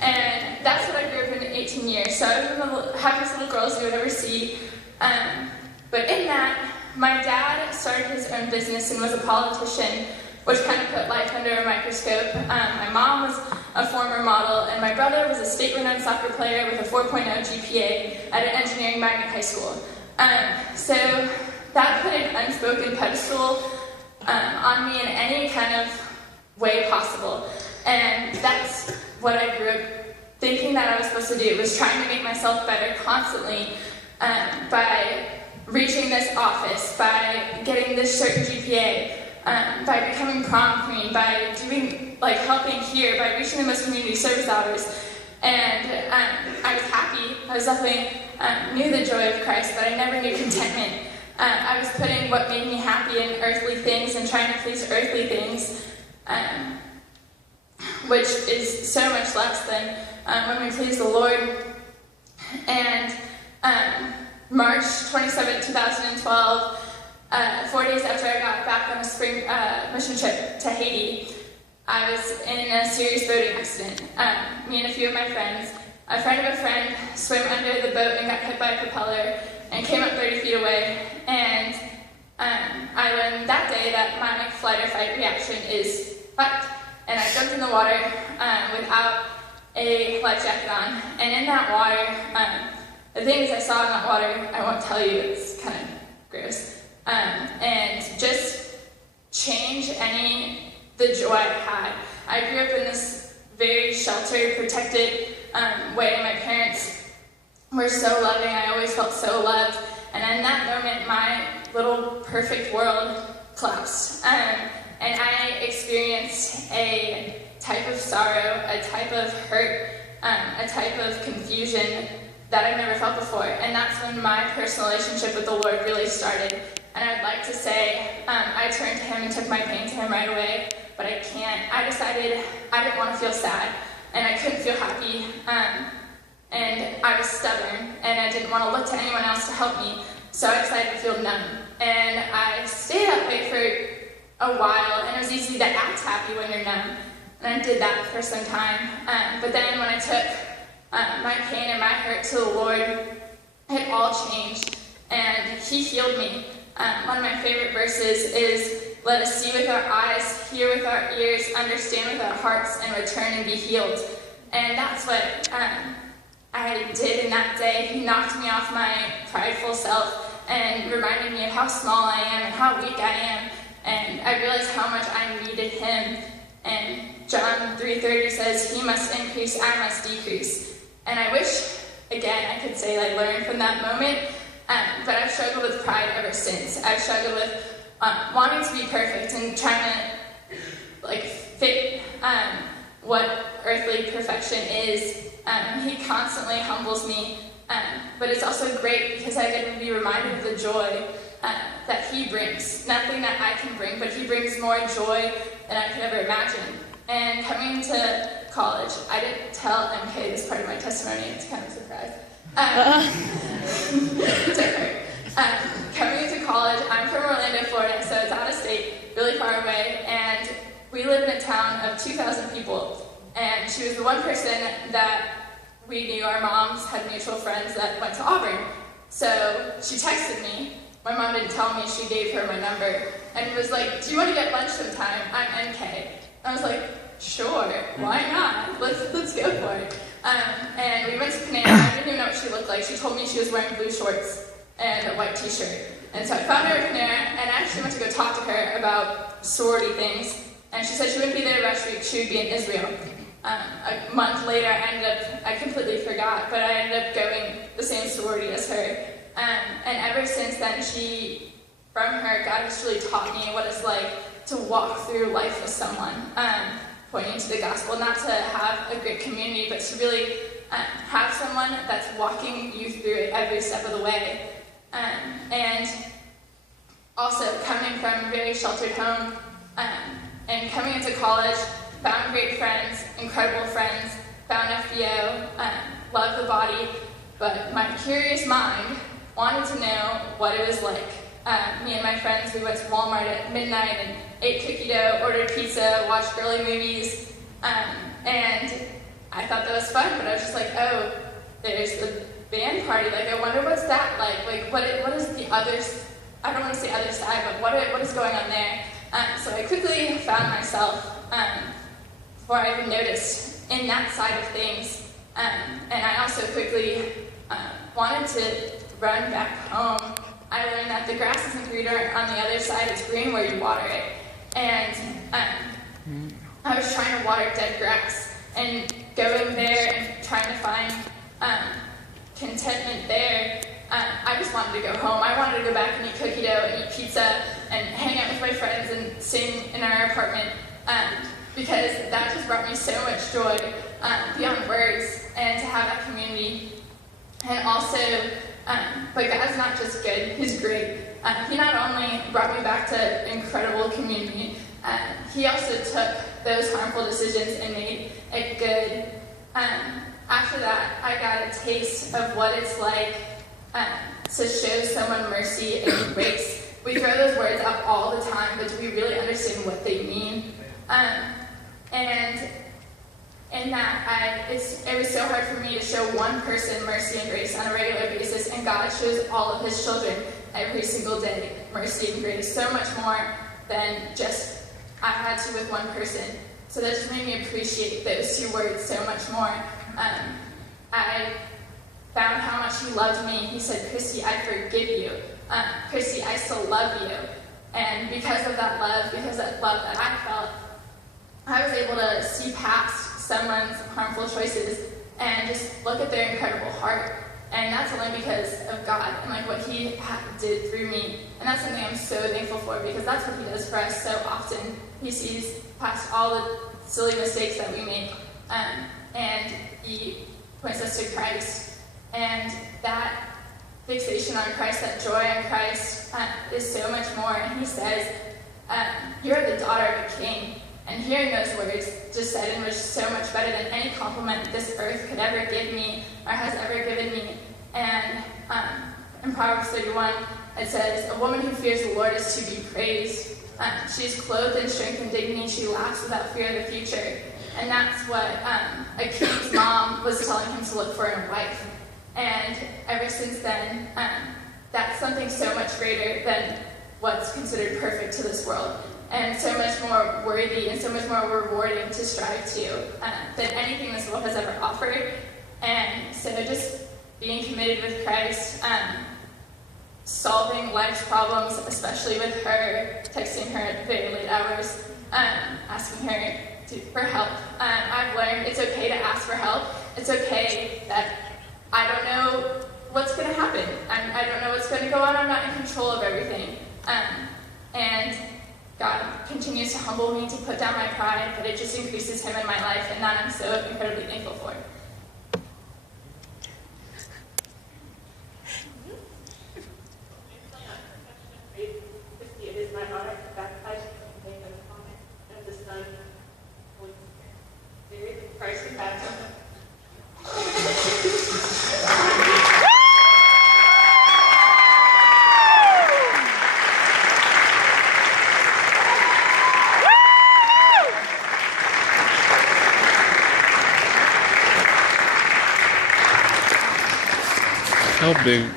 And that's what I grew up in 18 years. So I was one of the happiest little girls you would ever see. But in that, my dad started his own business and was a politician, which kind of put life under a microscope. My mom was a former model, and my brother was a state-renowned soccer player with a 4.0 GPA at an engineering magnet high school. So that put an unspoken pedestal on me in any kind of way possible. And that's what I grew up thinking that I was supposed to do, was trying to make myself better constantly by reaching this office, by getting this certain GPA, by becoming prom queen, by doing, helping here, by reaching the most community service hours. And I was happy. I was definitely knew the joy of Christ, but I never knew contentment. I was putting what made me happy in earthly things and trying to please earthly things, which is so much less than when we please the Lord. And March 27, 2012, 4 days after I got back on a spring mission trip to Haiti, I was in a serious boating accident. Me and a few of my friends, a friend of a friend, swam under the boat and got hit by a propeller and came up 30 feet away. And I learned that day that my flight or fight reaction is fight. And I jumped in the water without a life jacket on. And in that water, the things I saw in that water, I won't tell you, it's kind of gross. And just change the joy I had. I grew up in this very sheltered, protected way. My parents were so loving. I always felt so loved. And in that moment, my little perfect world collapsed. And I experienced a type of sorrow, a type of hurt, a type of confusion that I've never felt before. And that's when my personal relationship with the Lord really started. And I'd like to say I turned to him and took my pain to him right away, but I can't. I decided I didn't want to feel sad, and I couldn't feel happy, and I was stubborn, and I didn't want to look to anyone else to help me, so I decided to feel numb. And I stayed that way for a while, and it was easy to act happy when you're numb, and I did that for some time. But then when I took my pain and my hurt to the Lord, it all changed, and he healed me. One of my favorite verses is, "Let us see with our eyes, hear with our ears, understand with our hearts, and return and be healed." And that's what I did in that day. He knocked me off my prideful self and reminded me of how small I am and how weak I am. And I realized how much I needed him. And John 3:30 says, "He must increase, I must decrease." And I wish, again, I could say I learned from that moment. But I've struggled with pride ever since. I've struggled with wanting to be perfect and trying to fit what earthly perfection is. He constantly humbles me, but it's also great because I get to be reminded of the joy that he brings. Nothing that I can bring, but he brings more joy than I could ever imagine. And coming to college, I didn't tell MK this part of my testimony. It's kind of a surprise. It's okay. Coming into college, I'm from Orlando, Florida, so it's out of state, really far away, and we live in a town of 2,000 people. And she was the one person that we knew. Our moms had mutual friends that went to Auburn. So she texted me. My mom didn't tell me, she gave her my number, and was like, "Do you want to get lunch sometime? I'm MK." I was like, "Sure, why not? Let's go for it." And we went to Panera. I didn't even know what she looked like. She told me she was wearing blue shorts and a white t-shirt. And so I found her at Panera, and I actually went to go talk to her about sorority things. And she said she wouldn't be there Rush Week, she would be in Israel. A month later, I completely forgot, but I ended up going the same sorority as her. And ever since then, from her, God has really taught me what it's like to walk through life with someone, pointing to the gospel, not to have a great community, but to really have someone that's walking you through it every step of the way. And also coming from a very sheltered home, and coming into college, found great friends, incredible friends, found FBO, loved the body, but my curious mind wanted to know what it was like. Me and my friends, we went to Walmart at midnight and ate cookie dough, ordered pizza, watched girly movies, and I thought that was fun, but I was just like, oh, there's the band party. Like, I wonder what's that like? Like, what is the others? I don't want to say other side, but what is going on there? So I quickly found myself, before I even noticed, in that side of things. And I also quickly wanted to run back home. I learned that the grass isn't greener on the other side, it's green where you water it. And I was trying to water dead grass, and going there and trying to find contentment there. I just wanted to go home. I wanted to go back and eat cookie dough and eat pizza and hang out with my friends and sing in our apartment, because that just brought me so much joy beyond words, and to have that community. And also, but God's not just good, He's great. He not only brought me back to incredible community, He also took those harmful decisions and made it good. After that, I got a taste of what it's like to show someone mercy and grace. We throw those words out all the time, but do we really understand what they mean? And in that, it was so hard for me to show one person mercy and grace on a regular basis, and God shows all of His children every single day mercy and grace, so much more than just I had to with one person. So that just made me appreciate those two words so much more. I found how much He loved me. He said, Christy, I forgive you. Christy, I still love you. And because of that love, that I felt, I was able to see past someone's harmful choices and just look at their incredible heart. And that's only because of God and like what He did through me. And that's something I'm so thankful for, because that's what He does for us so often. He sees past all the silly mistakes that we make, and He points us to Christ. And that fixation on Christ, that joy in Christ, is so much more. And He says, you're the daughter of a king. And hearing those words just said and was so much better than any compliment this earth could ever give me or has ever given me. And in Proverbs 31, it says, a woman who fears the Lord is to be praised. She is clothed in strength and dignity. She laughs without fear of the future. And that's what a king's mom was telling him to look for in a wife. And ever since then, that's something so much greater than what's considered perfect to this world, and so much more worthy and so much more rewarding to strive to than anything this world has ever offered. And so just being committed with Christ, solving life's problems, especially with her, texting her at very late hours, asking her for help. I've learned it's okay to ask for help. It's okay that I don't know what's going to happen. I don't know what's going to go on. I'm not in control of everything. And God continues to humble me, to put down my pride, but it just increases Him in my life, and that I'm so incredibly thankful for. It is my honor to baptize you in the name of the Father, and of the Son, and of the Holy Spirit. Christ in baptism. How big